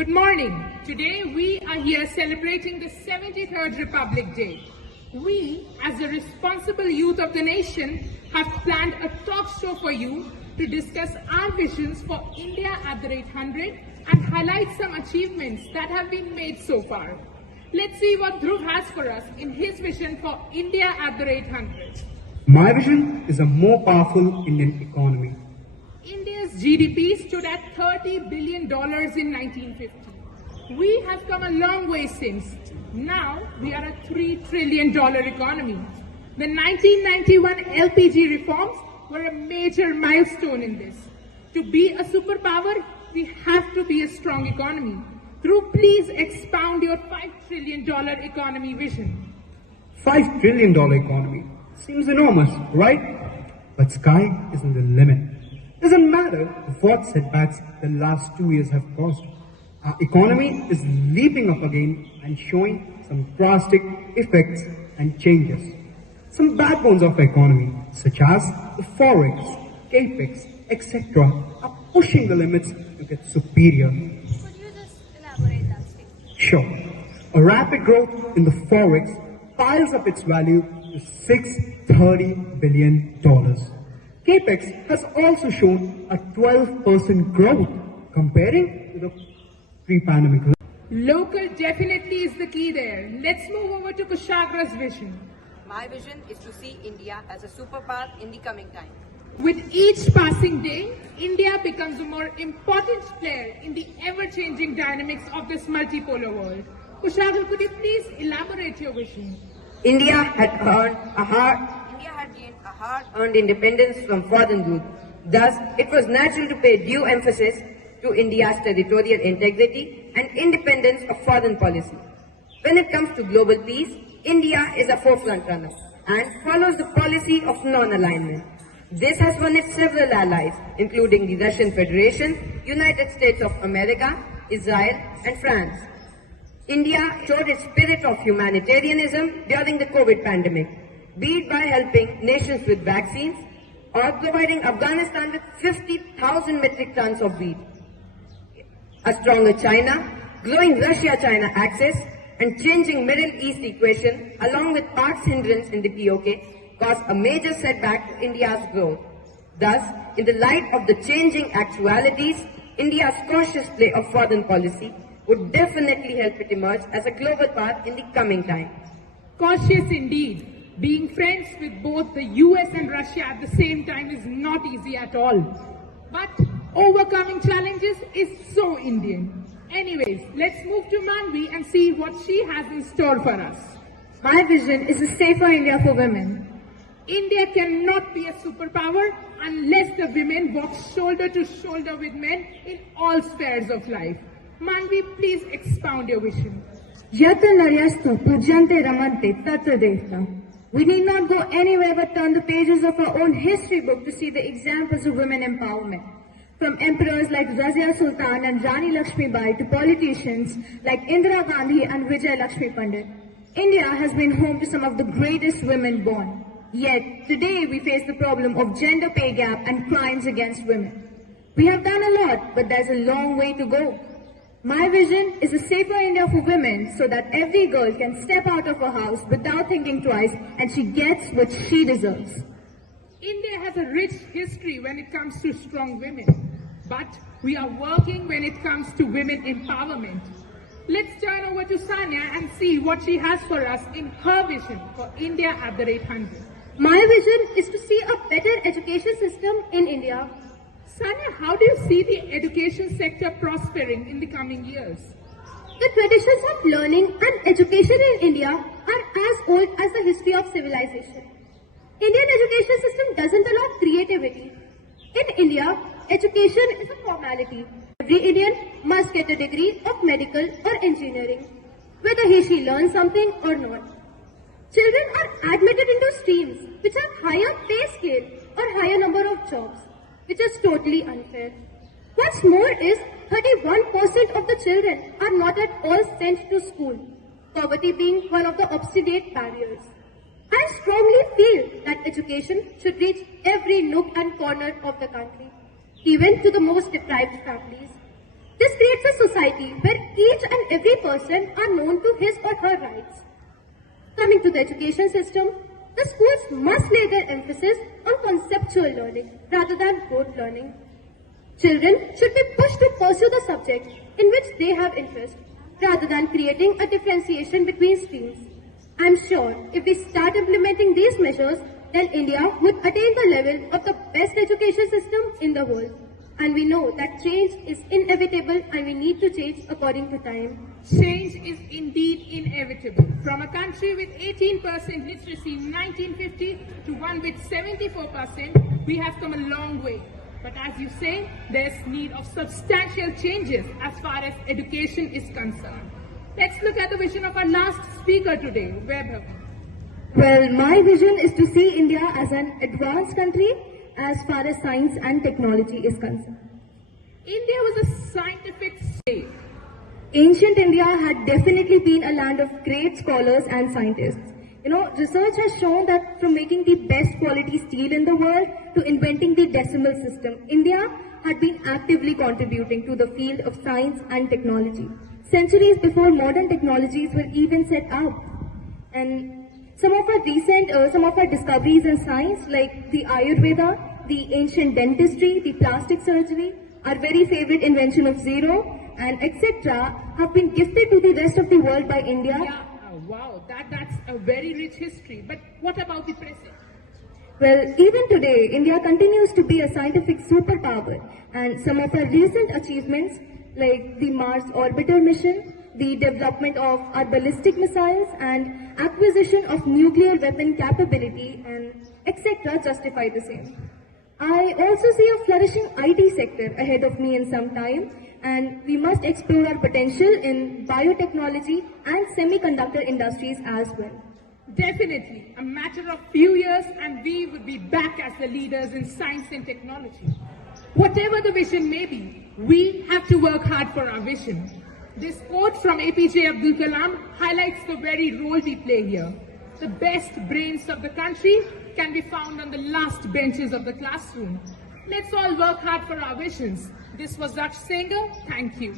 Good morning. Today we are here celebrating the 73rd Republic Day. We, as the responsible youth of the nation, have planned a talk show for you to discuss our visions for India at the rate 100 and highlight some achievements that have been made so far. Let's see what Dhruv has for us in his vision for India at the rate 100. My vision is a more powerful Indian economy. India's GDP stood at $30 billion in 1950. We have come a long way since. Now we are a $3 trillion economy. The 1991 LPG reforms were a major milestone in this. To be a superpower, we have to be a strong economy. Dhruv, please expound your $5 trillion economy vision. $5 trillion economy seems enormous, right? But sky isn't the limit. Doesn't matter what setbacks the last 2 years have caused. Our economy is leaping up again and showing some drastic effects and changes. Some backbones of the economy, such as the forex, capex, etc., are pushing the limits to get superior. Could you just elaborate that statement? Sure. A rapid growth in the forex piles up its value to $630 billion. Capex has also shown a 12% growth comparing to the pre-pandemic. Local definitely is the key there. Let's move over to Kushagra's vision. My vision is to see India as a superpower in the coming time. With each passing day, India becomes a more important player in the ever-changing dynamics of this multipolar world. Kushagra, could you please elaborate your vision? India had gained a hard-earned independence from foreign rule. Thus, it was natural to pay due emphasis to India's territorial integrity and independence of foreign policy. When it comes to global peace, India is a forefront runner and follows the policy of non-alignment. This has won it several allies, including the Russian Federation, United States of America, Israel, and France. India showed its spirit of humanitarianism during the COVID pandemic, be it by helping nations with vaccines or providing Afghanistan with 50,000 metric tons of wheat. A stronger China, growing Russia-China axis, and changing Middle East equation along with Pak's hindrance in the POK caused a major setback to India's growth. Thus, in the light of the changing actualities, India's cautious play of foreign policy would definitely help it emerge as a global power in the coming time. Cautious indeed. Being friends with both the US and Russia at the same time is not easy at all. But overcoming challenges is so Indian. Anyways, let's move to Manvi and see what she has in store for us. My vision is a safer India for women. India cannot be a superpower unless the women walk shoulder to shoulder with men in all spheres of life. Manvi, please expound your vision. Yatra naryasta pujante ramante tatra devta. We need not go anywhere but turn the pages of our own history book to see the examples of women empowerment. From emperors like Razia Sultan and Rani Lakshmi Bai to politicians like Indira Gandhi and Vijay Lakshmi Pandit, India has been home to some of the greatest women born. Yet, today we face the problem of gender pay gap and crimes against women. We have done a lot, but there's a long way to go. My vision is a safer India for women so that every girl can step out of her house without thinking twice and she gets what she deserves. India has a rich history when it comes to strong women. But we are working when it comes to women empowerment. Let's turn over to Sania and see what she has for us in her vision for India at the rate 100. My vision is to see a better education system in India. Sania, how do you see the education sector prospering in the coming years? The traditions of learning and education in India are as old as the history of civilization. Indian education system doesn't allow creativity. In India, education is a formality. Every Indian must get a degree of medical or engineering, whether he/she learns something or not. Children are admitted into streams which have higher pay scale or higher number of jobs, which is totally unfair. What's more is 31% of the children are not at all sent to school, poverty being one of the obstinate barriers. I strongly feel that education should reach every nook and corner of the country, even to the most deprived families. This creates a society where each and every person are known to his or her rights. Coming to the education system, the schools must lay their emphasis on conceptual learning rather than rote learning. Children should be pushed to pursue the subject in which they have interest rather than creating a differentiation between streams. I am sure if we start implementing these measures, then India would attain the level of the best education system in the world. And we know that change is inevitable and we need to change according to time. Change is indeed inevitable. From a country with 18% literacy in 1950 to one with 74%, we have come a long way. But as you say, there's need of substantial changes as far as education is concerned. Let's look at the vision of our last speaker today, Vaibhavi. Well, my vision is to see India as an advanced country as far as science and technology is concerned. India was a scientific state. Ancient India had definitely been a land of great scholars and scientists. Research has shown that from making the best quality steel in the world to inventing the decimal system, India had been actively contributing to the field of science and technology, centuries before modern technologies were even set up. And some of our discoveries in science, like the Ayurveda, the ancient dentistry, the plastic surgery, our very favorite invention of zero, and etc., have been gifted to the rest of the world by India. Yeah, wow, that's a very rich history. But what about the present? Well, even today, India continues to be a scientific superpower, and some of our recent achievements, like the Mars orbiter mission, the development of our ballistic missiles, and acquisition of nuclear weapon capability, and etc., justify the same. I also see a flourishing IT sector ahead of me in some time, and we must explore our potential in biotechnology and semiconductor industries as well. Definitely. A matter of few years and we would be back as the leaders in science and technology. Whatever the vision may be, we have to work hard for our vision. This quote from APJ Abdul Kalam highlights the very role we play here. The best brains of the country can be found on the last benches of the classroom. Let's all work hard for our visions. This was Daksh Sengar. Thank you.